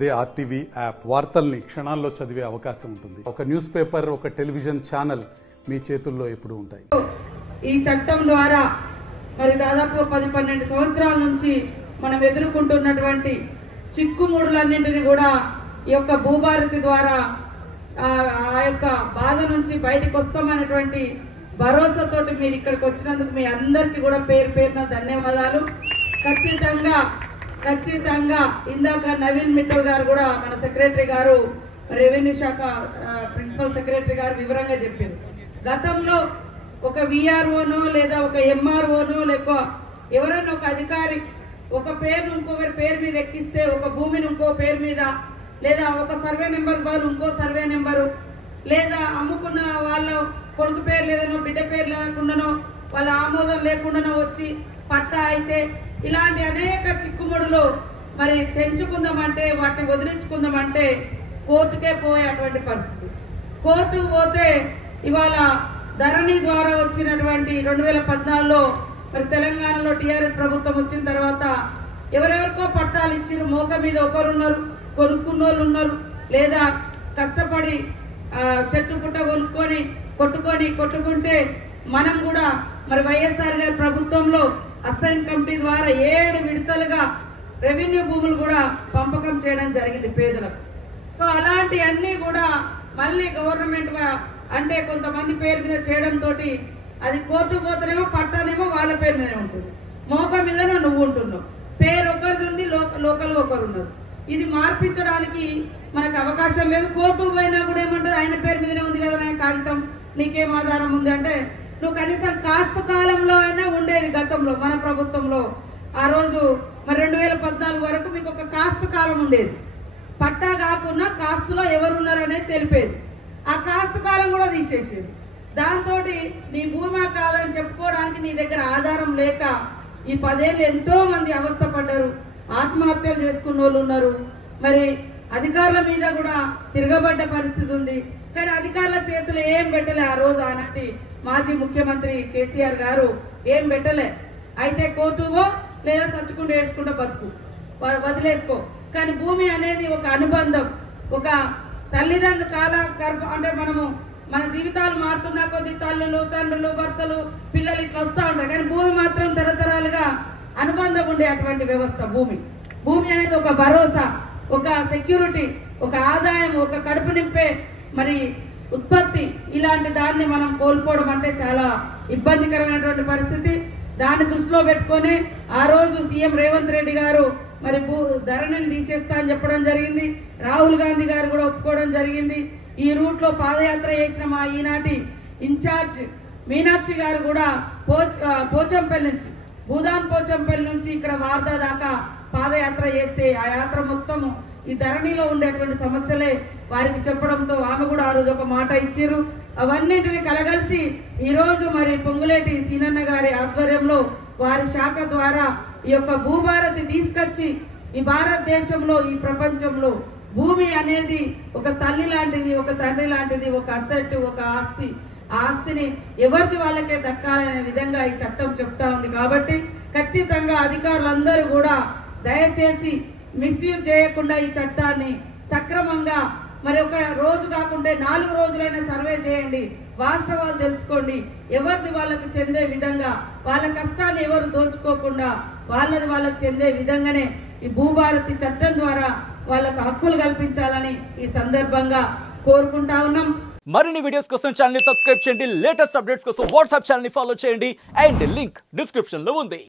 అదే RTV app వార్తల్ని క్షణాల్లో చదివే అవకాశం ఉంటుంది. ఒక న్యూస్ పేపర్, ఒక టెలివిజన్ ఛానల్ మీ చేతుల్లో ఎప్పుడూ ఉంటాయి. ఈ చట్టం ద్వారా మరి దాదాపు 10-12 సంవత్సరాల నుంచి మనం ఎదుర్కొంటున్నటువంటి చిక్కుముడులన్నింటినీ కూడా ఈ యొక్క భూభారతి ద్వారా ఆ యొక్క బాధ నుంచి బయటకు వస్తామనేటువంటి భరోసాతోటి మీరు ఇక్కడికి వచ్చినందుకు మీ అందరికీ కూడా పేరు పేరున ధన్యవాదాలు. ఖచ్చితంగా ఇందాక నవీన్ మిట్టల్ గారు కూడా మన సెక్రటరీ గారు రెవెన్యూ శాఖ ప్రిన్సిపల్ సెక్రటరీ గారు వివరంగా చెప్పారు. గతంలో ఒక విఆర్ఓనో లేదా ఒక ఎంఆర్ఓనో లేక ఎవరైనా ఒక అధికారి ఒక పేరును ఇంకొకరి పేరు మీద ఎక్కిస్తే, ఒక భూమిని ఇంకో పేరు మీద, లేదా ఒక సర్వే నెంబర్ బదులు ఇంకో సర్వే నెంబరు, లేదా అమ్ముకున్న వాళ్ళ కొడుకు పేరు లేదనో బిడ్డ పేరు లేకుండానో వాళ్ళ ఆమోదం లేకుండానో వచ్చి పట్టా అయితే, ఇలాంటి అనేక చిక్కుముడులు మరి తెంచుకుందామంటే, వాటిని వదిలించుకుందామంటే కోర్టుకే పోయేటువంటి పరిస్థితి. కోర్టుకు పోతే ఇవాళ ధరణి ద్వారా వచ్చినటువంటి 2014లో మరి తెలంగాణలో టీఆర్ఎస్ ప్రభుత్వం వచ్చిన తర్వాత ఎవరెవరికో పట్టాలు ఇచ్చిన మోక మీద ఒకరున్నారు, కొనుక్కున్నోళ్ళు ఉన్నారు, లేదా కష్టపడి చెట్టు పుట్ట కొట్టుకుంటే మనం కూడా మరి వైఎస్ఆర్ గారి ప్రభుత్వంలో అసైన్ కమిటీ ద్వారా 7 విడతలుగా రెవెన్యూ భూములు కూడా పంపకం చేయడం జరిగింది పేదలకు. సో అలాంటి అన్ని కూడా మళ్ళీ గవర్నమెంట్ అంటే కొంతమంది పేరు మీద చేయడంతో అది కోర్టు పోతేనేమో పట్టానేమో వాళ్ళ పేరు మీదనే ఉంటుంది, మోక మీదనే నువ్వు ఉంటున్నావు, పేరు ఒకరిది ఉంది, లోకల్ ఒకరు ఉన్నారు. ఇది మార్పించడానికి మనకు అవకాశం లేదు. కోర్టు పోయినా కూడా ఏమంటుంది, ఆయన పేరు మీదనే ఉంది కదా నా కాగితం, నీకేం ఆధారం ఉంది అంటే, నువ్వు కనీసం కాస్తు కాలంలో అయినా ఉండేది. గతంలో మన ప్రభుత్వంలో ఆ రోజు మరి 2014 వరకు మీకు ఒక కాస్తు కాలం ఉండేది. పట్టా కాకుండా కాస్తులో ఎవరున్నారనేది తెలిపేది. ఆ కాస్తు కాలం కూడా తీసేసేది. దాంతో నీ భూమా కాదని చెప్పుకోవడానికి నీ దగ్గర ఆధారం లేక ఈ 10 ఏళ్ళు ఎంతో మంది అవస్థపడ్డారు, ఆత్మహత్యలు చేసుకున్న వాళ్ళు ఉన్నారు. మరి అధికారుల మీద కూడా తిరగబడ్డ పరిస్థితి ఉంది. కానీ అధికారుల చేతులు ఏం పెట్టలే. ఆ రోజు ఆనాటి మాజీ ముఖ్యమంత్రి కేసీఆర్ గారు ఏం పెట్టలే. అయితే కోర్టువో లేదా చచ్చుకుంటూ ఏడ్చుకుంటూ బతుకు, వదిలేసుకో. కానీ భూమి అనేది ఒక అనుబంధం, ఒక తల్లిదండ్రుల అంటే మన జీవితాలు మారుతున్నా కొద్ది తల్లులు, తండ్రులు, భర్తలు, పిల్లలు ఇట్లా వస్తూ ఉంటారు. కానీ భూమి మాత్రం తరతరాలుగా అనుబంధం ఉండే అటువంటి వ్యవస్థ భూమి. భూమి అనేది ఒక భరోసా, ఒక సెక్యూరిటీ, ఒక ఆదాయం, ఒక కడుపు నింపే మరి ఉత్పత్తి. ఇలాంటి దాన్ని మనం కోల్పోవడం అంటే చాలా ఇబ్బందికరమైనటువంటి పరిస్థితి. దాన్ని దృష్టిలో పెట్టుకొని ఆ రోజు సీఎం రేవంత్ రెడ్డి గారు మరి ధరణిని తీసేస్తా అని చెప్పడం జరిగింది. రాహుల్ గాంధీ గారు కూడా ఒప్పుకోవడం జరిగింది. ఈ రూట్ లో పాదయాత్ర చేసిన మా ఈనాటి ఇన్ఛార్జ్ మీనాక్షి గారు కూడా పోచంపల్లి నుంచి, భూదాన్ పోచంపల్లి నుంచి ఇక్కడ వార్దా దాకా పాదయాత్ర చేస్తే ఆ యాత్ర మొత్తము ఈ ధరణిలో ఉండేటువంటి సమస్యలే వారికి చెప్పడంతో ఆమె కూడా ఆ రోజు ఒక మాట ఇచ్చారు. అవన్నింటిని కలగలిసి ఈ రోజు మరి పొంగులేటి సీనన్న గారి ఆధ్వర్యంలో వారి శాఖ ద్వారా ఈ యొక్క భూభారతి తీసుకొచ్చి ఈ భారతదేశంలో, ఈ ప్రపంచంలో భూమి అనేది ఒక తల్లి లాంటిది, ఒక తండ్రి లాంటిది, ఒక అసెట్, ఒక ఆస్తి. ఆ ఆస్తిని ఎవరిది వాళ్ళకే దక్కాలనే విధంగా ఈ చట్టం చెప్తా ఉంది. కాబట్టి ఖచ్చితంగా అధికారులందరూ కూడా దయచేసి మిస్యూజ్ చేయకుండా ఈ చట్టాన్ని సక్రమంగా మరి ఒక రోజు కాకుండా 4 రోజులైనా సర్వే చేయండి, వాస్తవాలు తెలుసుకోండి. ఎవరిది వాళ్ళకు చెందే విధంగా, వాళ్ళ కష్టాన్ని ఎవరు దోచుకోకుండా వాళ్ళది వాళ్ళకు చెందే విధంగానే ఈ భూభారతి చట్టం ద్వారా వాళ్ళకు హక్కులు కల్పించాలని ఈ సందర్భంగా కోరుకుంటా ఉన్నాం. మరిన్ని వీడియోస్ కోసం ఛానల్ ని సబ్స్క్రైబ్ చేయండి. లేటెస్ట్ అప్డేట్స్ కోసం వాట్సాప్ ఛానల్ ని ఫాలో చేయండి. అండ్ లింక్ డిస్క్రిప్షన్ లో ఉంది.